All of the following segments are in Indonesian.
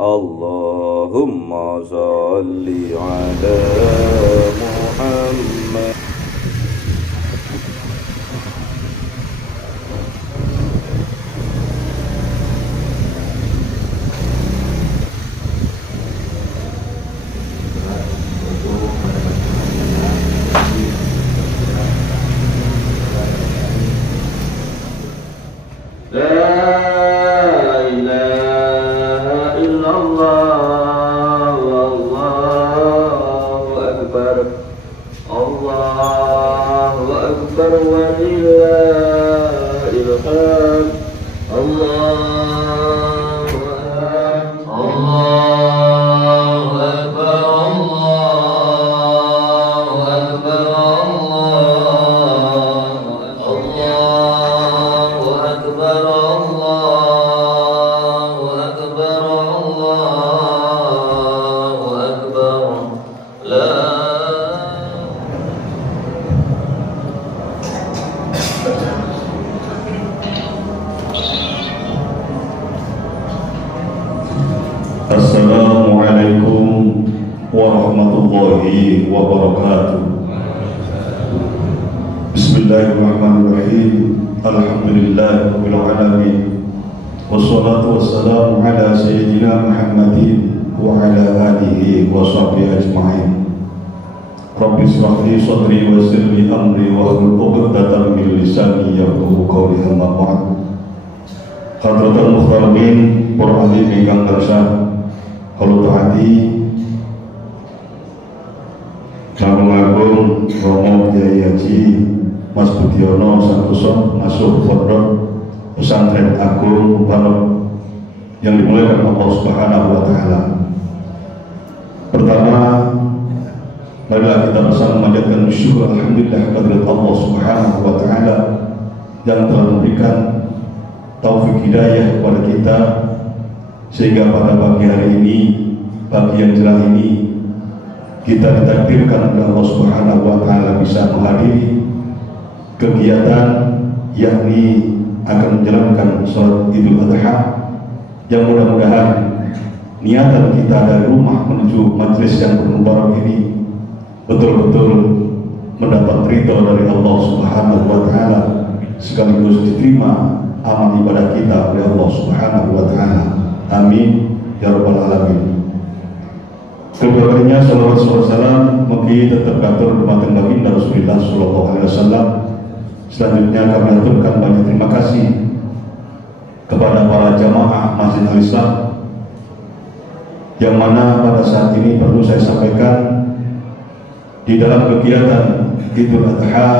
Allahumma salli ala Muhammad. Assalamualaikum warahmatullahi wabarakatuh. Bismillahirrahmanirrahim. Alhamdulillahirabbil alamin. Wassalatu wassalamu ala sayyidina Muhammadin wa ala alihi wa sahbihi ajma'in. Rabbi shrah li sadri wa yassir li amri wa hlul 'uqdatam min lisani yafqahu qawli. Amma ba'd. Hadratul muhtaramin, para ahli ingkang tansah kalau taati Agung Romo Kyai Haji Mas Budiono Santoso masuk pondok pesantren Agung Mubarak yang dimuliakan Allah Subhanahu wa taala. Pertama, marilah kita bersama memanjatkan syukur alhamdulillah kepada Allah Subhanahu wa taala yang telah memberikan taufik hidayah kepada kita sehingga pada pagi hari ini, pagi yang cerah ini, kita ditakdirkan oleh Allah Subhanahu wa taala bisa menghadiri kegiatan yakni akan menjalankan salat Idul Adha, yang mudah-mudahan niatan kita dari rumah menuju majelis yang bermubarak ini betul-betul mendapat ridho dari Allah Subhanahu wa taala, sekaligus diterima amal ibadah kita oleh Allah Subhanahu wa taala. Amin ya rabbal alamin. Kedua kalinya salawat salam mugi tetap katur dumateng baginda Rasulullah sallallahu alaihi wasallam. Selanjutnya kami aturkan banyak terima kasih kepada para jamaah Masjid Al-Islam yang mana pada saat ini perlu saya sampaikan di dalam kegiatan Idul Adha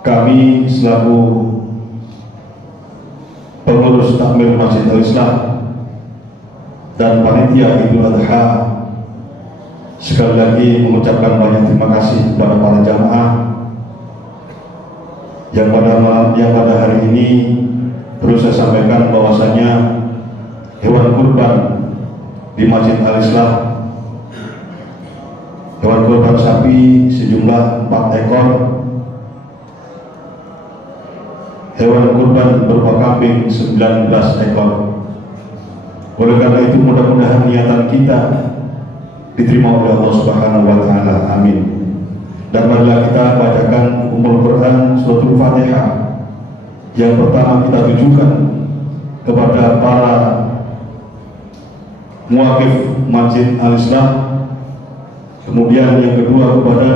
kami selaku pengurus takmir Masjid Al-Islam dan panitia Idul Adha sekali lagi mengucapkan banyak terima kasih kepada para jamaah yang pada hari ini perlu saya sampaikan bahwasanya hewan kurban di Masjid Al-Islam, hewan kurban sapi sejumlah 4 ekor, hewan kurban berupa kambing 19 ekor. Oleh karena itu mudah-mudahan niatan kita diterima oleh Allah Subhanahu wa taala. Amin. Dan marilah kita bacakan Ummul Quran suratul Fatihah. Yang pertama kita tujukan kepada para muwakif Masjid Al-Islam. Kemudian yang kedua kepada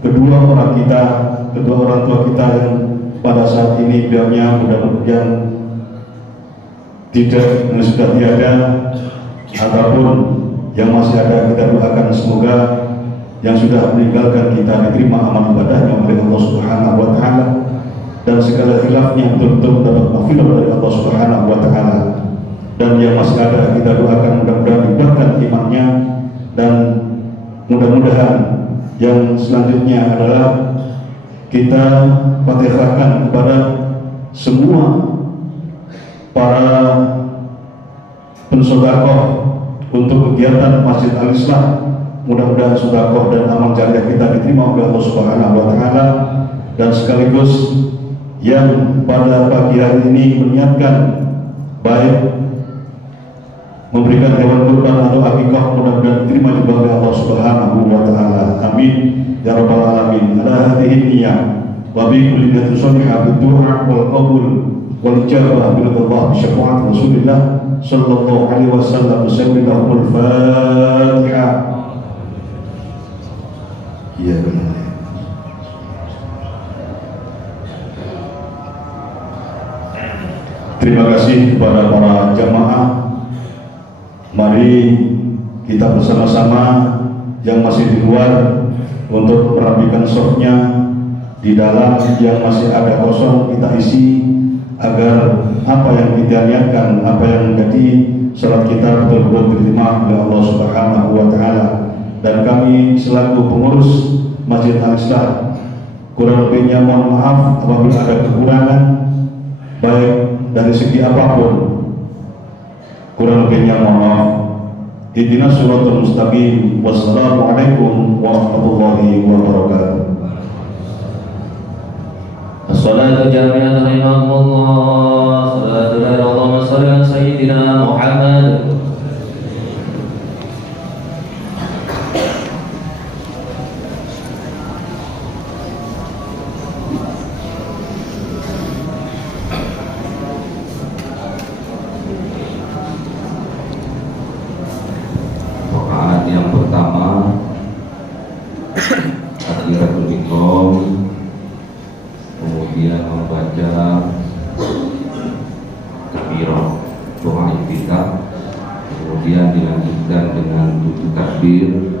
kedua orang tua kita yang pada saat ini beliaunya mudah-mudahan tidak sudah tiada, ataupun yang masih ada kita doakan semoga yang sudah meninggalkan kita diterima amal ibadahnya oleh Allah Subhanahu wa taala dan segala khilafnya betul-betul mendapat maghfirah dari Allah Subhanahu wa taala. Dan yang masih ada kita doakan mudah-mudahan diberikan imannya, dan mudah-mudahan yang selanjutnya adalah kita fatihahkan kepada semua para pensedekah untuk kegiatan Masjid Al-Islam. Mudah-mudahan sedekah dan amal jariah kita diterima oleh Allah Subhanahu wa taala, dan sekaligus yang pada pagi hari ini menyiapkan baik hewan kurban atau akikah mudah-mudahan diterima juga oleh Allah Subhanahu wa taala. Amin ya rabbal alamin. Ala hadhihi niyyah wa bi kulli niyatin shalihah bid-du'a wal qabul wal ijabah bi Allah bi syafaat Rasulillah sallallahu alaihi wasallam. Bismillahul Fatihah. Iya benar. Terima kasih kepada para jamaah. Mari kita bersama-sama yang masih di luar untuk merapikan softnya, di dalam yang masih ada kosong kita isi agar apa yang kita niatkan, apa yang menjadi salat kita betul-betul diterima oleh Allah Subhanahu wa taala. Dan kami selaku pengurus Masjid Al-Islah kurang lebihnya mohon maaf apabila ada kekurangan baik dari segi apapun, kurang lebihnya mohon maaf. Ihdinas siratal mustaqim. Wassalamualaikum warahmatullahi wabarakatuh. As-salatu jami'an rahimahullah. Salatu ala Allahumma salli ala sayyidina Muhammad. Yang pertama takbiratul ihram, kemudian membaca takbirah doa iftitah, kemudian dilanjutkan dengan 7 takbir.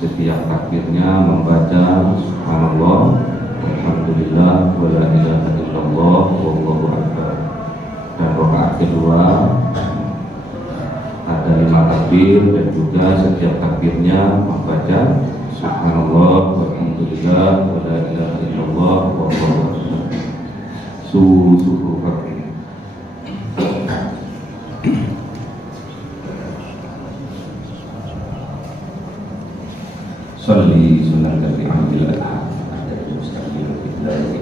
Setiap takbirnya membaca subhanallah, alhamdulillah, wa la ilaha illallah, wallahu akbar. Dan rakaat kedua ada 5 takbir dan juga setiap takbirnya membaca subhanallah, walhamdulillah, wa la ilaha illallah, wallahu akbar. Suhu fakir. Salli sunnah fi hamdil adha ada mustaqbil billahi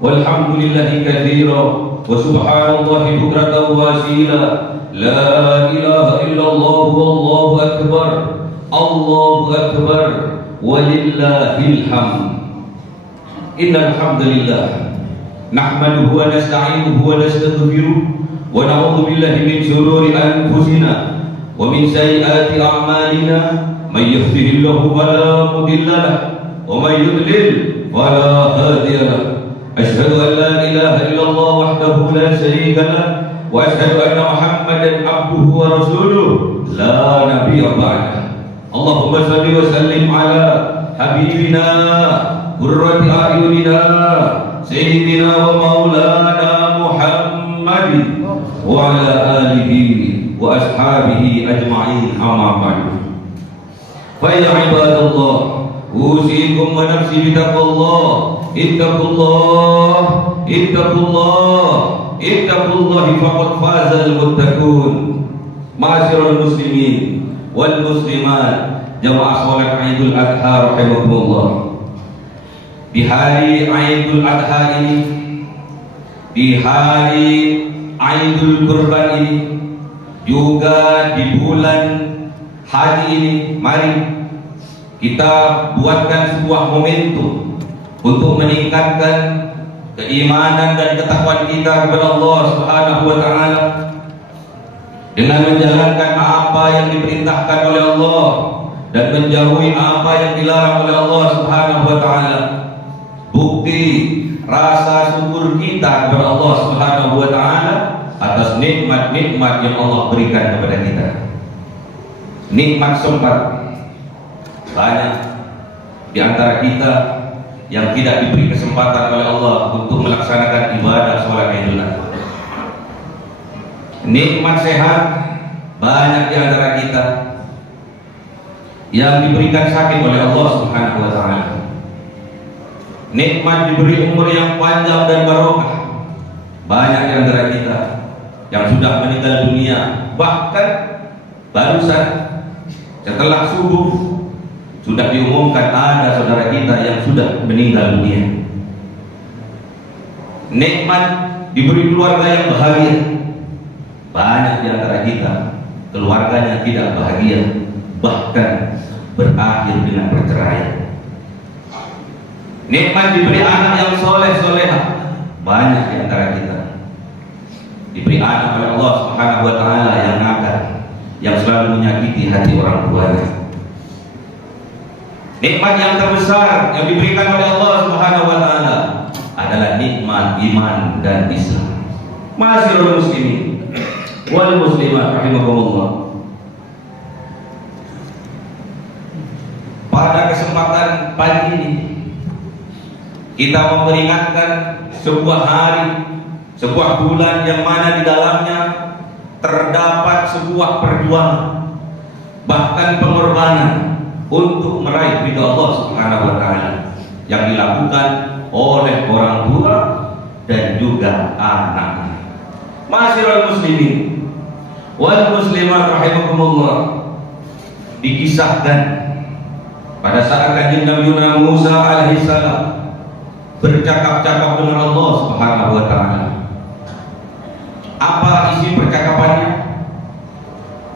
walhamdulillahi katsira wa subhanallahi bukratan wa asila. La ilaha illallah wallahu akbar. Allahu akbar walillahil hamd. Innal hamdalillah nahmaduhu wa nasta'inuhu wa nastaghfiruh wa na'udzu billahi min shururi anfusina ومن سيئات أعمالنا من يهده الله فلا مضل له ومن يضلل فلا هادي له أشهد أن لا إله إلا الله وحده لا شريك له وأشهد أن محمدا عبده ورسوله لا نبي بعده اللهم صل وسلم على حبيبنا قرة أعيننا سيدنا ومولانا محمد وعلى آله وأصحابه أجمعين أما بعد فيا عباد الله أوصيكم ونفسي بتقوى الله اتقوا الله اتقوا الله اتقوا الله فقد فاز المتقون معاشر المسلمين والmuslimat jamaah sholat Idul Adha rahimahumullah. Di hari Idul Adha ini, di hari Idul Kurban ini, juga di bulan haji ini, mari kita buatkan sebuah momentum untuk meningkatkan keimanan dan ketakwaan kita kepada Allah Subhanahu wa taala dengan menjalankan apa yang diperintahkan oleh Allah dan menjauhi apa yang dilarang oleh Allah Subhanahu wa taala. Bukti rasa syukur kita kepada Allah Subhanahu wa taala atas nikmat-nikmat yang Allah berikan kepada kita. Nikmat sempat banyak di antara kita yang tidak diberi kesempatan oleh Allah untuk melaksanakan ibadah sholat Idul Adha. Nikmat sehat banyak di antara kita yang diberikan sakit oleh Allah Subhanahu wa taala. Nikmat diberi umur yang panjang dan barokah banyak di antara kita yang sudah meninggal dunia, bahkan barusan setelah subuh sudah diumumkan ada saudara kita yang sudah meninggal dunia. Nikmat diberi keluarga yang bahagia, banyak di antara kita keluarganya tidak bahagia, bahkan berakhir dengan perceraian. Nikmat diberi anak yang soleh-soleha, banyak di antara kita diberi anak oleh Allah Subhanahu wa taala yang nakal, yang selalu menyakiti hati orang tuanya. Nikmat yang terbesar yang diberikan oleh Allah Subhanahu wa taala adalah nikmat iman dan Islam. Ma'asyiral muslimin wal muslimat rahimakumullah. Pada kesempatan pagi ini kita memperingatkan sebuah hari, sebuah bulan yang mana di dalamnya terdapat sebuah perjuangan, bahkan pengorbanan untuk meraih ridha Allah Subhanahu wa taala yang dilakukan oleh orang tua dan juga anak. Ma'asyiral muslimin wal muslimat rahimakumullah, dikisahkan pada saat Kanjeng Nabi Musa alaihi salam bercakap-cakap dengan Allah Subhanahu wa taala. Apa isi percakapannya?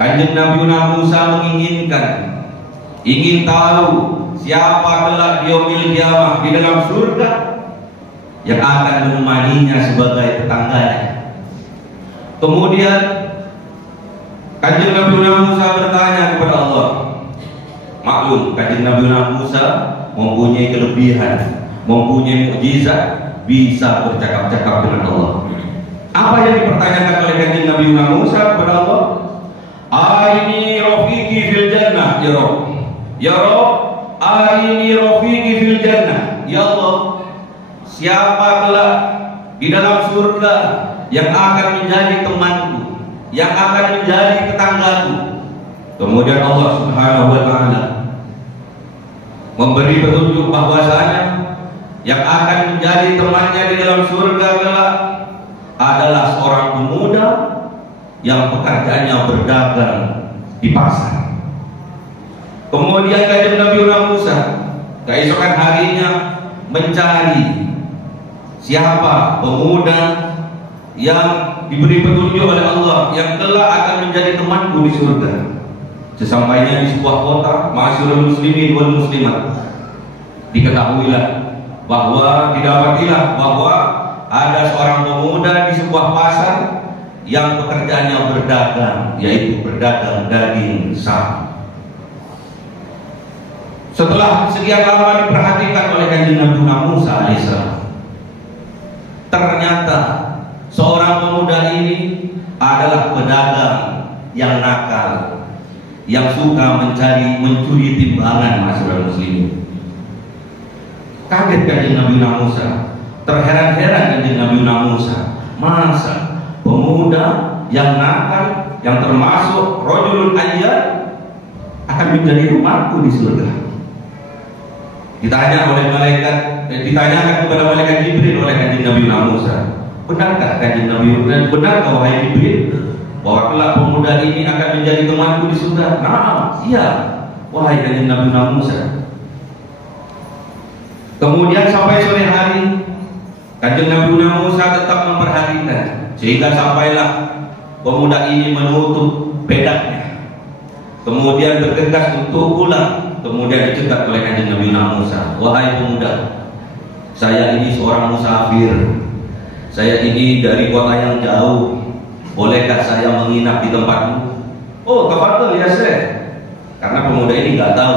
Kanjeng Nabi Musa ingin tahu siapa kelak di yaumil qiyamah di dalam surga yang akan menemaninya sebagai tetangganya. Kemudian Kanjeng Nabi Musa bertanya kepada Allah. Maklum, Kanjeng Nabi Musa mempunyai kelebihan, mempunyai mukjizat, bisa bercakap-cakap dengan Allah. Apa yang dipertanyakan oleh Kanjeng Nabi Musa kepada Allah? Aini rafiqi fil jannah ya Rabb. Ya Rabb, aini rafiqi fil jannah. Ya Allah, siapa kelak di dalam surga yang akan menjadi temanku, yang akan menjadi tetanggaku? Kemudian Allah Subhanahu wa taala memberi petunjuk bahwasanya yang akan menjadi temannya di dalam surga kelak adalah seorang pemuda yang pekerjaannya berdagang di pasar. Kemudian Kanjeng Nabi Musa keesokan harinya mencari siapa pemuda yang diberi petunjuk oleh Allah yang kelak akan menjadi temanku di surga. Sesampainya di sebuah kota, ma'asyiral muslimin wal muslimat, diketahuilah bahwa didapatilah bahwa ada seorang pemuda di sebuah pasar yang pekerjaannya berdagang, yaitu berdagang daging sapi. Setelah sekian lama diperhatikan oleh kanjeng Nabi Musa alaihissalam, ternyata seorang pemuda ini adalah pedagang yang nakal, yang suka mencuri timbangan masyarakat muslimin. Kaget kanjeng Nabi Musa, terheran-heran kanjeng Nabi Musa, masa pemuda yang nakal, yang termasuk rajulun ayyad, akan menjadi rumahku di surga. Ditanyakan kepada malaikat Jibril oleh kanjeng Nabi Musa, benarkah kanjeng Nabi, benarkah wahai Jibril bahwa kelak pemuda ini akan menjadi temanku di surga? Nah, iya wahai kanjeng Nabi Musa. Kemudian sampai sore hari, kanjeng Nabi Musa tetap memperhatikan, sehingga sampailah pemuda ini menutup pedangnya, kemudian bergegas untuk pulang. Kemudian dicegat oleh kanjeng Nabi Musa, wahai pemuda, saya ini seorang musafir, saya ini dari kota yang jauh, bolehkah saya menginap di tempatmu? Oh, tafadhol ya Syekh. Karena pemuda ini nggak tahu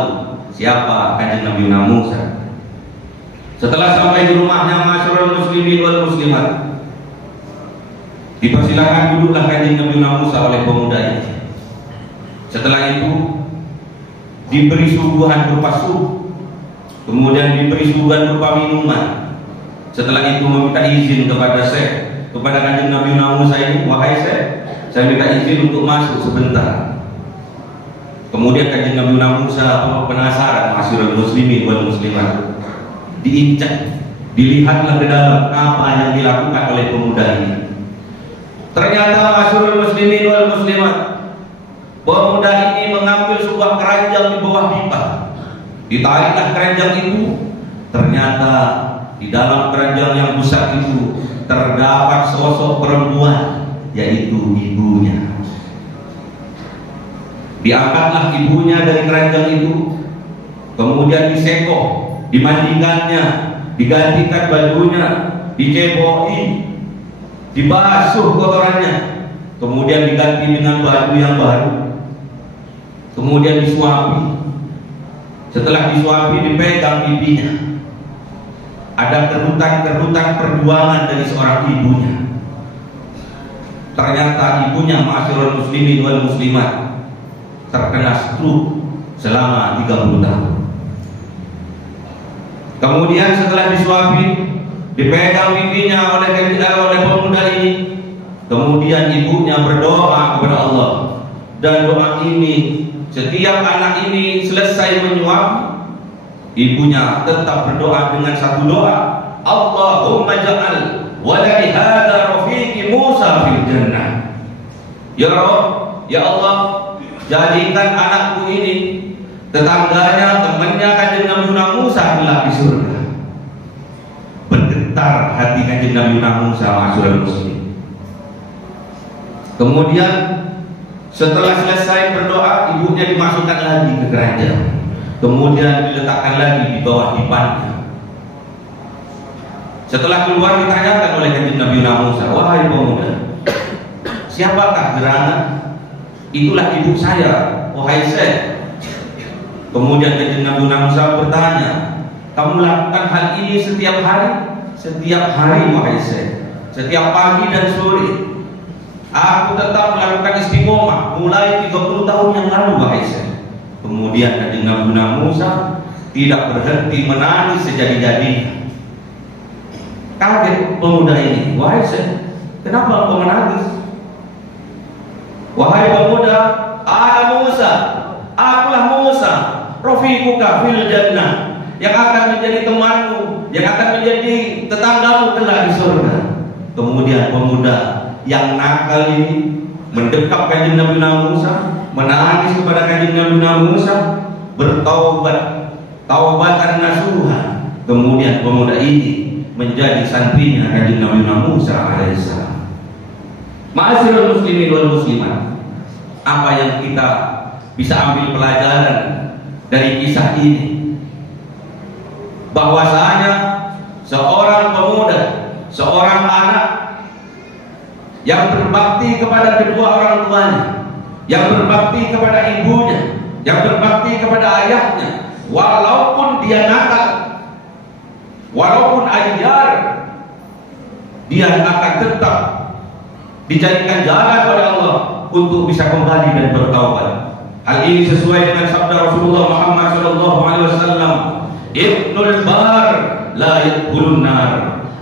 siapa kanjeng Nabi Musa. Setelah sampai di rumahnya masyarul muslimin wal muslimat, dipersilakan duduklah kanjeng Nabi Musa oleh pemuda ini. Setelah itu diberi suguhan berupa sup, kemudian diberi suguhan berupa minuman. Setelah itu meminta izin kepada Syekh, kepada kanjeng Nabi Musa ini, wahai Syekh, saya minta izin untuk masuk sebentar. Kemudian kanjeng Nabi Musa penasaran, masyarul muslimin wal muslimat, diinjak, dilihatlah ke dalam apa yang dilakukan oleh pemuda ini. Ternyata masyarul muslimin wal muslimat, pemuda ini mengambil sebuah keranjang di bawah pipa. Ditariklah keranjang itu. Ternyata di dalam keranjang yang besar itu terdapat sosok perempuan, yaitu ibunya. Diangkatlah ibunya dari keranjang itu, kemudian disekok, dimandikannya, digantikan bajunya, diceboi, dibasuh kotorannya, kemudian diganti dengan baju yang baru, kemudian disuapi. Setelah disuapi, dipegang pipinya. Ada kerutan-kerutan perjuangan dari seorang ibunya. Ternyata ibunya ma'asyiral muslimin wal muslimat terkena stroke selama 30 tahun. Kemudian setelah disuapi, dipegang pipinya oleh pemuda ini. Kemudian ibunya berdoa kepada Allah, dan doa ini setiap anak ini selesai menyuapi, ibunya tetap berdoa dengan satu doa, Allahumma ja'al waladi hadza rafiqi Musa fil jannah. Ya Rabb, ya Allah, jadikan anakku ini tetangganya, temannya kanjeng Nabi Musa kelak di surga. Bergetar hati kanjeng Nabi Musa masyarul muslim. Kemudian setelah selesai berdoa, ibunya dimasukkan lagi ke keranjang, kemudian diletakkan lagi di bawah dipannya. Setelah keluar, ditanyakan oleh kanjeng Nabi Musa, wahai pemuda, siapakah gerangan? Itulah ibu saya, wahai Syekh. Kemudian kanjeng Nabi Musa bertanya, kamu lakukan hal ini setiap hari? Setiap hari wahai Syekh, setiap pagi dan sore. Aku tetap melakukan istiqomah mulai 30 tahun yang lalu wahai Syekh. Kemudian kanjeng Nabi Musa tidak berhenti menangis sejadi-jadinya. Kaget pemuda ini, wahai Syekh, kenapa engkau menangis? Wahai pemuda, ana Musa, akulah Musa, rafiquka fil jannah, yang akan menjadi temanmu, yang akan menjadi tetanggamu kelak di surga. Kemudian pemuda yang nakal ini mendekap kanjeng Nabi Musa, menangis kepada kanjeng Nabi Musa, bertaubat, taubatan nasuha. Kemudian pemuda ini menjadi santrinya kanjeng Nabi Musa alaihissalam. Ma'asyiral muslimin wal muslimat, apa yang kita bisa ambil pelajaran dari kisah ini? Bahwasanya seorang pemuda, seorang anak yang berbakti kepada kedua orang tuanya, yang berbakti kepada ibunya, yang berbakti kepada ayahnya, walaupun dia nakal, walaupun ayar, dia akan tetap dijadikan jalan oleh Allah untuk bisa kembali dan bertaubat. Hal ini sesuai dengan sabda Rasulullah Muhammad SAW, Ibnul Bar la yadkhulun nar.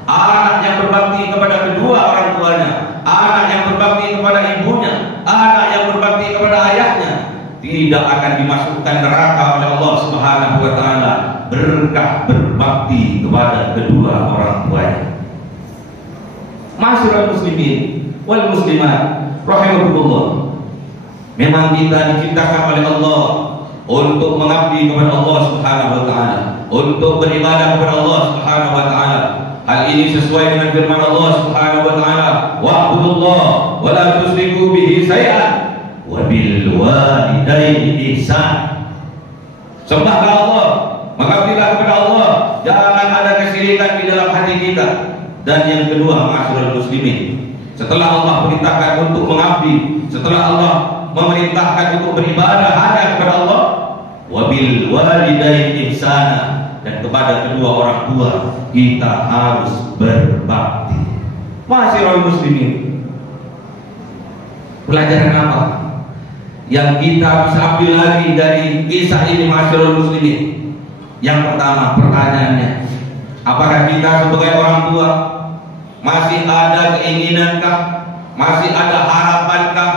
Anak yang berbakti kepada kedua orang tuanya, anak yang berbakti kepada ibunya, anak yang berbakti kepada ayahnya, tidak akan dimasukkan neraka oleh Allah Subhanahu wa taala berkah berbakti kepada kedua orang tuanya. Masyarul muslimin wal muslimat rahimakumullah. Memang kita diciptakan oleh Allah untuk mengabdi kepada Allah Subhanahu wa taala, untuk beribadah kepada Allah Subhanahu wa taala. Hal ini sesuai dengan firman Allah Subhanahu wa taala, wa'budullah wa la tusyriku bihi syai'an wa bil walidaini ihsan. Sembahlah Allah, mengabdilah kepada Allah, jangan ada kesyirikan di dalam hati kita. Dan yang kedua, ma'asyiral muslimin, setelah Allah perintahkan untuk mengabdi, setelah Allah memerintahkan untuk beribadah hanya kepada Allah, wabil walidaini ihsana, dan kepada kedua orang tua kita harus berbakti. Ma'asyiral muslimin, pelajaran apa yang kita bisa ambil lagi dari kisah ini, ma'asyiral muslimin? Yang pertama, pertanyaannya, apakah kita sebagai orang tua masih ada keinginankah, masih ada harapankah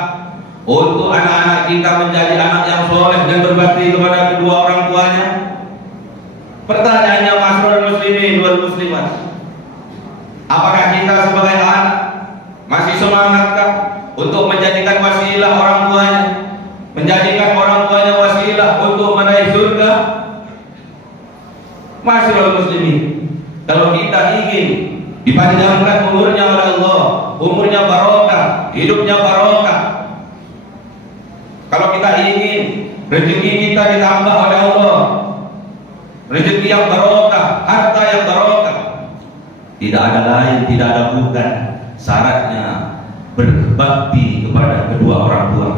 untuk anak-anak kita menjadi anak yang soleh dan berbakti kepada kedua orang tuanya? Pertanyaannya, ma'asyiral muslimin wal muslimat, apakah kita sebagai anak masih semangatkah untuk menjadikan wasilah orang tuanya, menjadikan orang tuanya wasilah untuk meraih surga? Ma'asyiral muslimin, kalau kita ingin dipanjangkan umurnya oleh Allah, umurnya barokah, hidupnya barokah, kalau kita ingin rezeki kita ditambah oleh Allah, rezeki yang barokah, harta yang barokah, tidak ada lain, tidak ada bukan, syaratnya berbakti kepada kedua orang tua.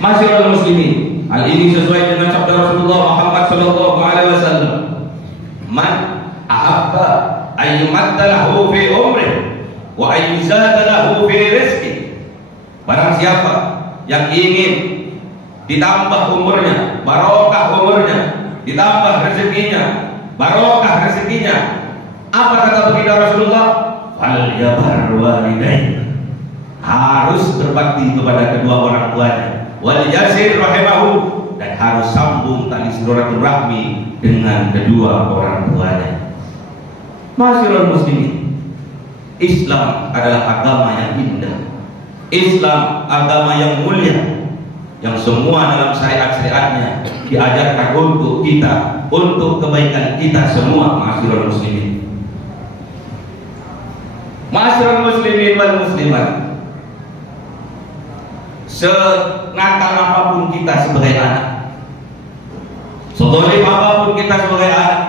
Ma'asyiral muslimin, hal ini sesuai dengan sabda Rasulullah Muhammad SAW, man ahabba ayyumatta lahu fi umrih wa ayyuzada lahu fi rizqih. Barang siapa yang ingin ditambah umurnya, barokah umurnya, ditambah rezekinya, barokah rezekinya, apa kata baginda Rasulullah? Fal yabar walidain, harus berbakti kepada kedua orang tuanya, wal yasir rahimahu, dan harus sambung tali silaturahmi dengan kedua orang tuanya. Ma'asyiral muslimin, Islam adalah agama yang indah, Islam agama yang mulia, yang semua dalam syariat-syariatnya diajarkan untuk kita, untuk kebaikan kita semua. Ma'asyiral muslimin, ma'asyiral muslimin wal muslimat, senakal apapun kita sebagai anak, sedolim apapun kita sebagai anak,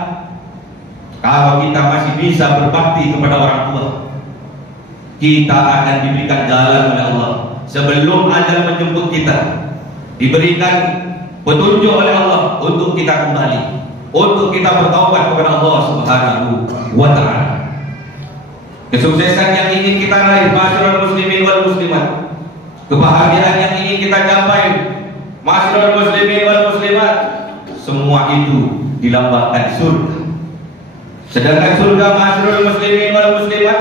kalau kita masih bisa berbakti kepada orang tua, kita akan diberikan jalan oleh Allah sebelum ajal menjemput kita, diberikan petunjuk oleh Allah untuk kita kembali, untuk kita bertaubat kepada Allah Subhanahu wa ta'ala. Kesuksesan yang ingin kita raih, ma'asyiral muslimin wal muslimat, kebahagiaan yang ingin kita capai, ma'asyiral muslimin wal muslimat, semua itu dilambangkan surga. Sedangkan surga, ma'asyiral muslimin wal muslimat,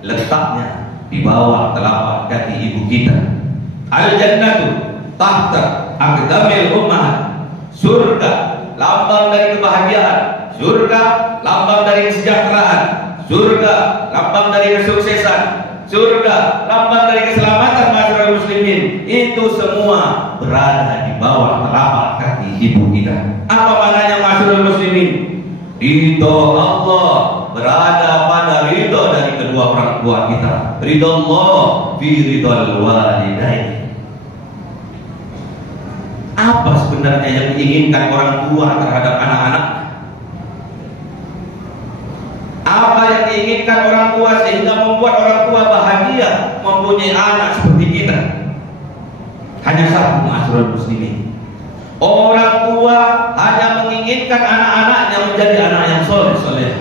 letaknya di bawah telapak kaki ibu kita. Al-jannatu tahta aqdamil ummahat. Surga lambang dari kebahagiaan, surga lambang dari kesejahteraan, surga lambang dari kesuksesan, surga lambang dari keselamatan. Ma'asyiral muslimin, itu semua berada di bawah telapak kaki ibu kita. Apa maknanya, ma'asyiral muslimin? Ridho Allah berada pada ridho dari kedua orang tua kita. Ridho Allah fi ridhol walidain. Apa sebenarnya yang diinginkan orang tua terhadap anak-anak? Apa yang diinginkan orang tua sehingga membuat orang tua bahagia mempunyai anak seperti kita. Hanya satu, ma'asyiral muslimin. Orang tua hanya menginginkan anak-anaknya menjadi anak yang soleh.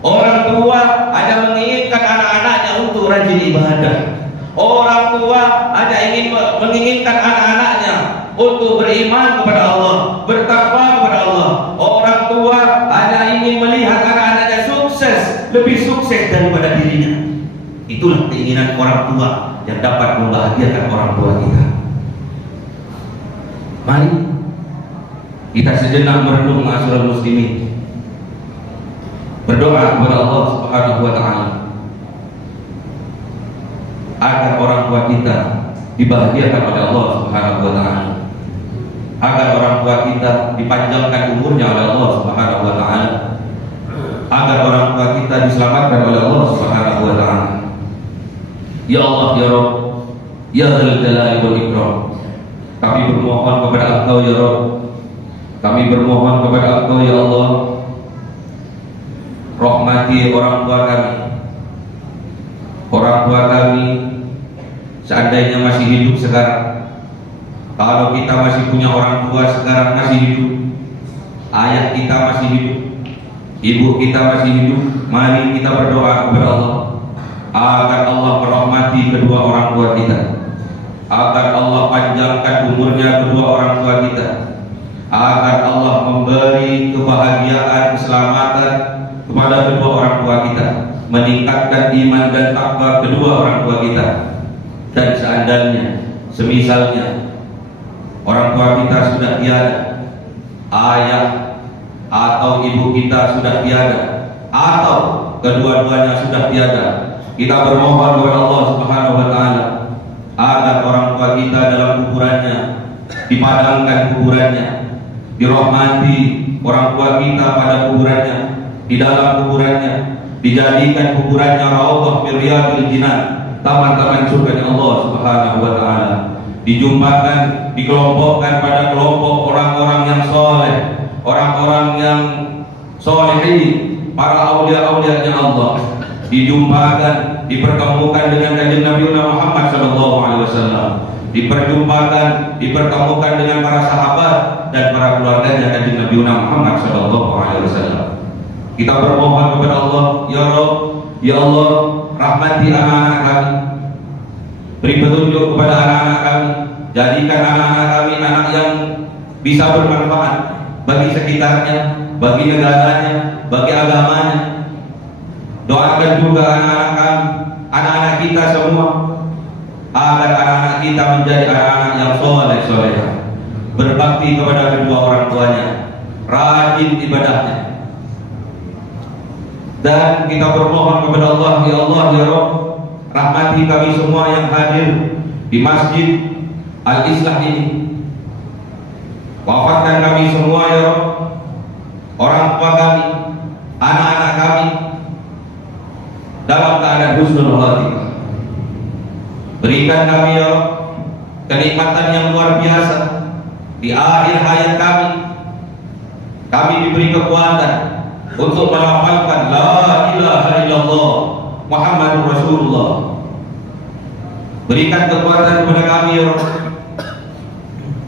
Orang tua hanya menginginkan anak-anaknya untuk rajin ibadah. Orang tua hanya menginginkan anak-anaknya untuk beriman kepada Allah, bertakwa kepada Allah. Orang tua hanya ingin melihat anak-anaknya sukses, lebih sukses daripada dirinya. Itulah keinginan orang tua yang dapat membahagiakan orang tua kita. Mari kita sejenak merenung, ma'asyiral muslimin, berdoa kepada Allah Subhanahu wa taala agar orang tua kita dibahagiakan oleh Allah Subhanahu wa taala, agar orang tua kita dipanjangkan umurnya oleh Allah Subhanahu wa taala, agar orang tua kita diselamatkan oleh Allah Subhanahu wa taala. Ya Allah, ya Rabb, ya Dzal Jalali wal Ikram, kami bermohon kepada Engkau ya Rabb, kami bermohon kepada Engkau ya Allah, rahmati orang tua kami. Orang tua kami seandainya masih hidup sekarang, kalau kita masih punya orang tua sekarang masih hidup, ayah kita masih hidup, ibu kita masih hidup, mari kita berdoa kepada Allah agar Allah merahmati kedua orang tua kita, agar Allah panjangkan umurnya kedua orang tua kita, agar Allah memberi kebahagiaan, keselamatan kepada kedua orang tua kita, meningkatkan iman dan takwa kedua orang tua kita. Dan seandainya, semisalnya orang tua kita sudah tiada, ayah atau ibu kita sudah tiada, atau kedua-duanya sudah tiada, kita bermohon kepada Allah Subhanahu wa taala agar orang tua kita dalam kuburannya dipadamkan kuburannya, dirahmati orang tua kita pada kuburannya, di dalam kuburannya dijadikan kuburannya raudhah min riyadil jinan, taman-taman surga Allah Subhanahu wa taala. Dijumpakan, dikelompokkan pada kelompok orang-orang yang soleh, orang-orang yang solehin, para aulia-aulianya Allah. Dijumpakan, dipertemukan dengan kanjeng Nabi Muhammad sallallahu alaihi wasallam. Diperjumpakan, dipertemukan dengan para sahabat dan para keluarganya kanjeng Nabi Muhammad sallallahu alaihi wasallam. Kita bermohon kepada Allah, ya Rabb, ya Allah, rahmati anak-anak kami, beri petunjuk kepada anak-anak kami, jadikan anak-anak kami anak yang bisa bermanfaat bagi sekitarnya, bagi negaranya, bagi agamanya. Doakan juga anak-anak kami, anak-anak kita semua, agar anak-anak kita menjadi anak-anak yang soleh, berbakti kepada kedua orang tuanya, rajin ibadahnya. Dan kita bermohon kepada Allah, ya Allah, ya Rabb, rahmati kami semua yang hadir di Masjid Al-Islah ini. Wafatkan kami semua ya Rabb, orang tua kami, anak-anak kami dalam keadaan husnul khatimah. Berikan kami ya Rabb kenikmatan yang luar biasa di akhir hayat kami. Kami diberi kekuatan untuk melafalkan la ilaha illallah Muhammadur Rasulullah. Berikan kekuatan kepada kami ya Rabb,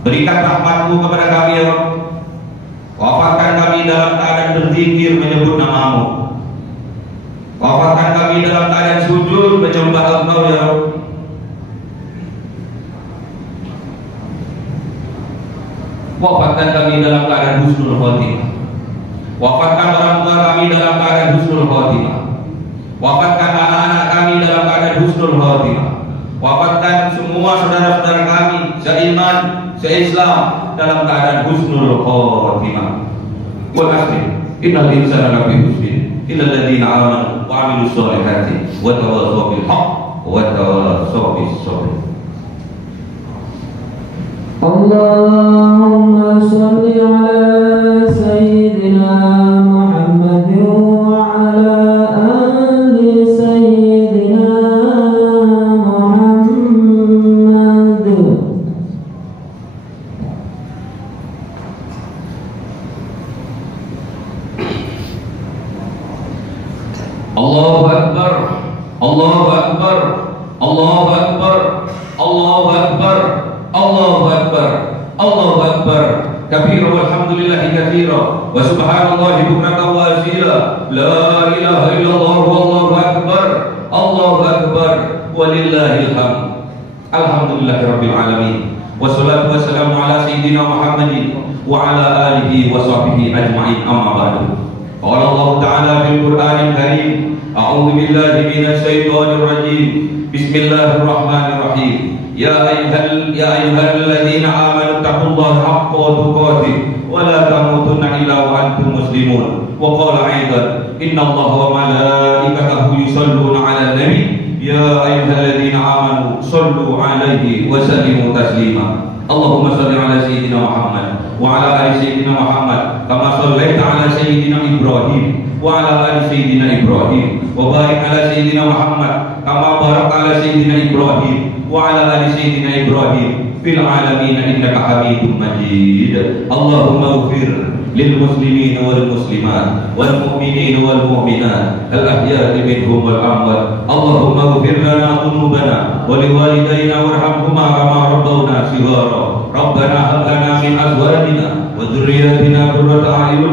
berikan rahmat-Mu kepada kami ya Rabb. Wafatkan kami dalam keadaan berzikir menyebut nama-Mu. Wafatkan kami dalam keadaan sujud menyembah Engkau ya Rabb. Wafatkan kami dalam keadaan husnul khatimah. Wafatkan orang tua kami dalam keadaan husnul khatimah. Wafatkan anak-anak kami dalam keadaan husnul khatimah. Wafatkan semua saudara-saudara kami seiman, seislam dalam keadaan husnul khatimah. Wal asri, innal insana lafi khusr illa alladziina aamanu wa 'amilus shalihati wa tawassaw bil haqq wa tawassaw bis sabr. Allahumma shalli ala sayyidina Muhammad wa ala ali sayyidina Muhammad. Allahu كبيرا والحمد لله كثيرا وسبحان الله بكرة وأصيلا لا إله إلا الله والله أكبر الله أكبر ولله الحمد. الحمد لله رب العالمين والصلاة والسلام على سيدنا محمد وعلى آله وصحبه أجمعين. أما بعد قال الله تعالى في القرآن الكريم أعوذ بالله من الشيطان الرجيم بسم الله الرحمن الرحيم يا أيها الذين آمنوا اتقوا الله حق تقاته ولا تموتن إلا وأنتم مسلمون. وقال أيضا إن الله وملائكته يصلون على النبي يا أيها الذين آمنوا صلوا عليه وسلموا تسليما. اللهم صل على سيدنا محمد وعلى آل سيدنا محمد كما صليت على سيدنا إبراهيم وعلى آل سيدنا إبراهيم وبارك على سيدنا محمد كما باركت على سيدنا إبراهيم وعلى آل سيدنا إبراهيم في العالمين إنك حميد مجيد. اللهم اغفر للمسلمين والمسلمات والمؤمنين والمؤمنات الأحياء منهم والأموات. اللهم اغفر لنا ذنوبنا ولوالدينا وارحمهما كما ربونا صغارا. ربنا هب لنا من أزواجنا وذرياتنا قرة أعين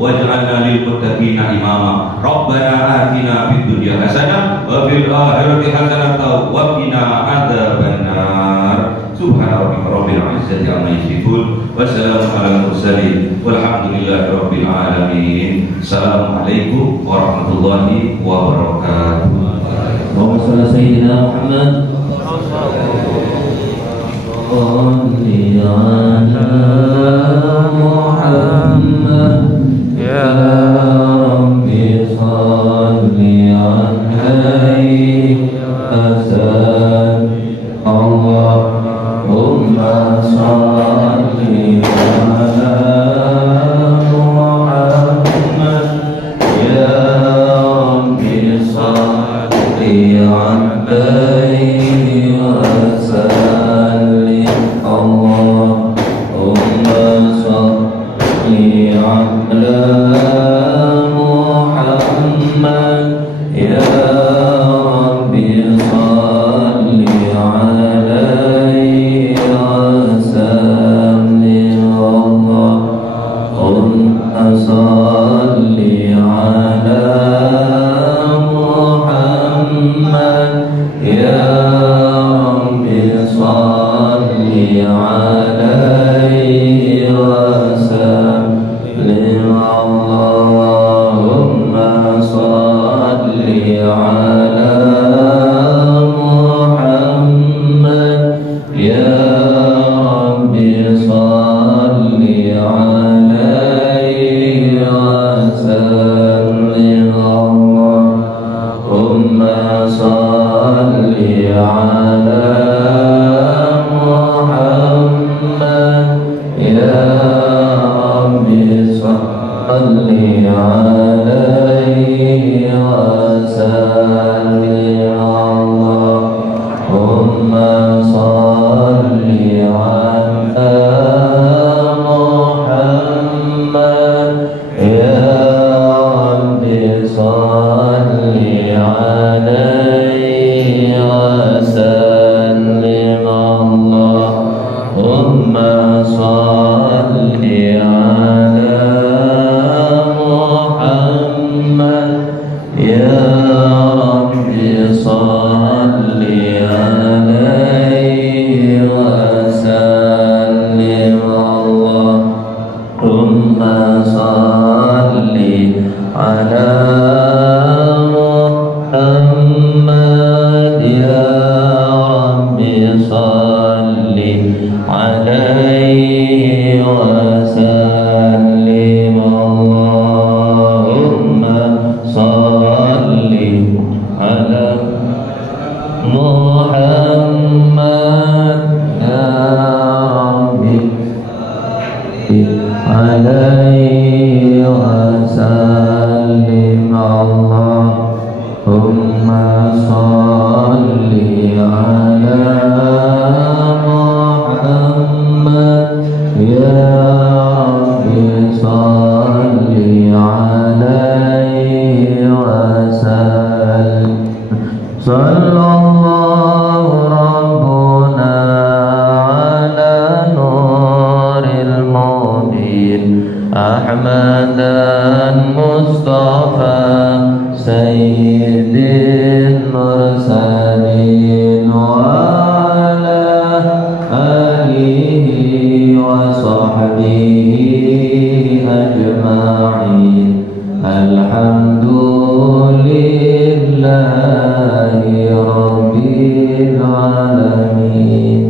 واجعلنا للمتقين إماما. ربنا آتنا في الدنيا حسنة وفي الآخرة حسنة وقنا عذاب النار. سبحان ربك رب العزة عما يصفون والسلام على المرسلين والحمد لله رب العالمين. السلام عليكم ورحمة الله وبركاته. اللهم صل على سيدنا محمد صل على محمد يا ربي صل عليه وسلم. اللهم صل على محمد يا ربي صل عليه وسلم. اللهم صل على محمد يا ربي صل عليه وسلم. اللهم صل على محمد يا ربي صل عليه وسلم. اللهم صل على محمد يا ربي صل عليه وسلم. اللهم صل على محمد يا ربي صل عليه وسلم. اللهم صل على محمد يا ربي صل عليه وسلم. اللهم صل على محمد يا ربي صل عليه وسلم. اللهم صل على محمد يا ربي صل عليه وسلم. اللهم صل على محمد يا ربي عليه وسلم. اللهم صل على محمد يا أحمد المصطفى سيد المرسلين وعلى آله وصحبه أجمعين الحمد لله رب العالمين.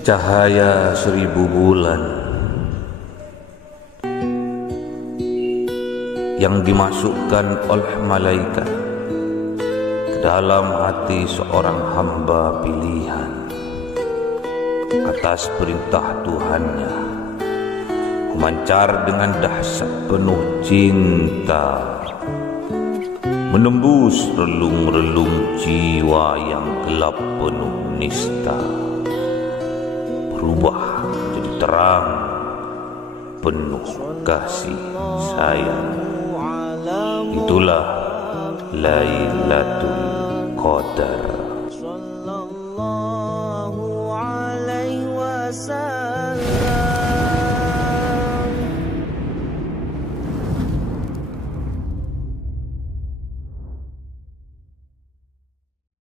Cahaya 1000 bulan yang dimasukkan oleh malaikat ke dalam hati seorang hamba pilihan atas perintah Tuhannya, memancar dengan dahsyat penuh cinta, menembus relung-relung jiwa yang gelap penuh nista, berubah menjadi terang penuh kasih sayang. Itulah Lailatul Qadar.